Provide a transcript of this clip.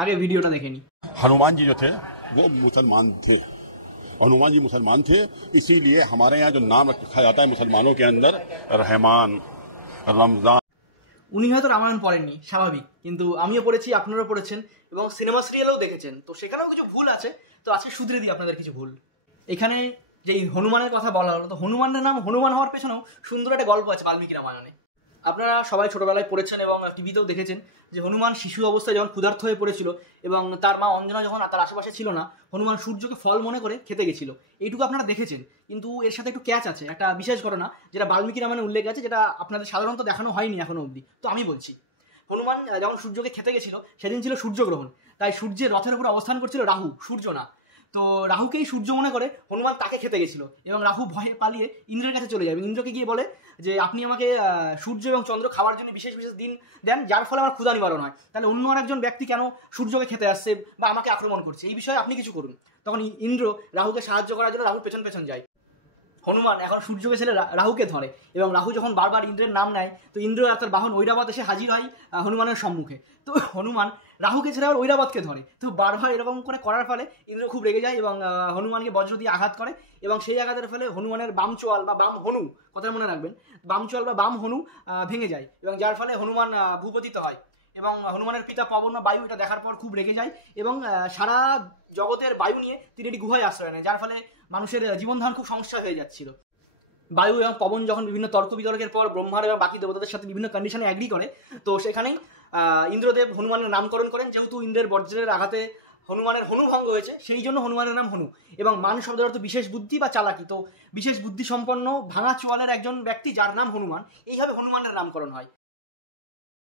আগে ভিডিওটা দেখে নি। हनुमान जी जो थे वो मुसलमान थे। हनुमान जी मुसलमान थे, इसीलिए हमारे यहाँ जो नाम रखा जाता है मुसलमानों के अंदर रहमान, रमजान। উনি হয়তো রামায়ণ পড়েননি, স্বাভাবিক, কিন্তু আমিও পড়েছি, আপনারাও পড়েছেন এবং সিনেমা সিরিয়ালেও দেখেছেন, তো সেখানেও কিছু ভুল আছে। তো আজকে শুধরে দিই আপনাদের কিছু ভুল। এখানে যে হনুমানের কথা বলা হলো, তো হনুমানের নাম হনুমান হওয়ার পেছনেও সুন্দর একটা গল্প আছে বাল্মীকি রামায়ণে। আপনারা সবাই ছোটবেলায় পড়েছেন এবং টিভিতেও দেখেছেন যে হনুমান শিশু অবস্থায় যখন ক্ষুধার্ত হয়ে পড়েছিল এবং তার মা অঞ্জনা যখন তার আশেপাশে ছিল না, হনুমান সূর্যকে ফল মনে করে খেতে গেছিল। এইটুকু আপনারা দেখেছেন, কিন্তু এর সাথে একটু ক্যাচ আছে, একটা বিশেষ ঘটনা যেটা বাল্মীকি রামায়ণে উল্লেখ আছে, যেটা আপনাদের সাধারণত দেখানো হয়নি এখনো অবধি। তো আমি বলছি, হনুমান যখন সূর্যকে খেতে গেছিল সেদিন ছিল সূর্যগ্রহণ, তাই সূর্যের রথের উপর অবস্থান করছিল রাহু, সূর্য না। তো রাহুকেই সূর্য মনে করে হনুমান তাকে খেতে গেছিল এবং রাহু ভয়ে পালিয়ে ইন্দ্রের কাছে চলে যায় এবং ইন্দ্রকে গিয়ে বলে যে আপনি আমাকে সূর্য এবং চন্দ্র খাওয়ার জন্য বিশেষ বিশেষ দিন দেন, যার ফলে আমার ক্ষুধা নিবারণ হয়, তাহলে অন্য আরেকজন ব্যক্তি কেন সূর্যকে খেতে আসছে বা আমাকে আক্রমণ করছে, এই বিষয়ে আপনি কিছু করুন। তখন ইন্দ্র রাহুকে সাহায্য করার জন্য রাহুর পেছন পেছন যায়। হনুমান এখন সূর্যকে ছেড়ে রাহুকে ধরে এবং রাহু যখন বারবার ইন্দ্রের নাম নেয়, তো ইন্দ্র আর তার বাহন ঐরাবত এসে হাজির হয় হনুমানের সম্মুখে। তো হনুমান রাহুকে ছেড়ে আবার ঐরাবতকে ধরে, তো বারবার এরকম করে করার ফলে ইন্দ্র খুব রেগে যায় এবং হনুমানকে বজ্র দিয়ে আঘাত করে এবং সেই আঘাতের ফলে হনুমানের বাম চোয়াল বা বাম হনু, কথা মনে রাখবেন, বাম চোয়াল বা বাম হনু ভেঙে যায় এবং যার ফলে হনুমান ভূপতিত হয় এবং হনুমানের পিতা পবন বা বায়ু এটা দেখার পর খুব রেগে যায় এবং সারা জগতের বায়ু নিয়ে তিনি একটি গুহায় আশ্রয় নেয়, যার ফলে মানুষের জীবনধারণ খুব সমস্যা হয়ে যাচ্ছিল। বায়ু এবং পবন যখন বিভিন্ন তর্ক বিতর্কের পর ব্রহ্মার এবং বাকি দেবতাদের সাথে বিভিন্ন কন্ডিশনে অ্যাগ্রি করে, তো সেখানেই ইন্দ্রদেব হনুমানের নামকরণ করেন, যেহেতু ইন্দ্রের বজ্রের আঘাতে হনুমানের হনু ভঙ্গ হয়েছে, সেই জন্য হনুমানের নাম হনু। এবং মান শব্দের অর্থ বিশেষ বুদ্ধি বা চালাকি, তো বিশেষ বুদ্ধি সম্পন্ন ভাঙা চোয়ালের একজন ব্যক্তি যার নাম হনুমান, এইভাবে হনুমানের নামকরণ হয়।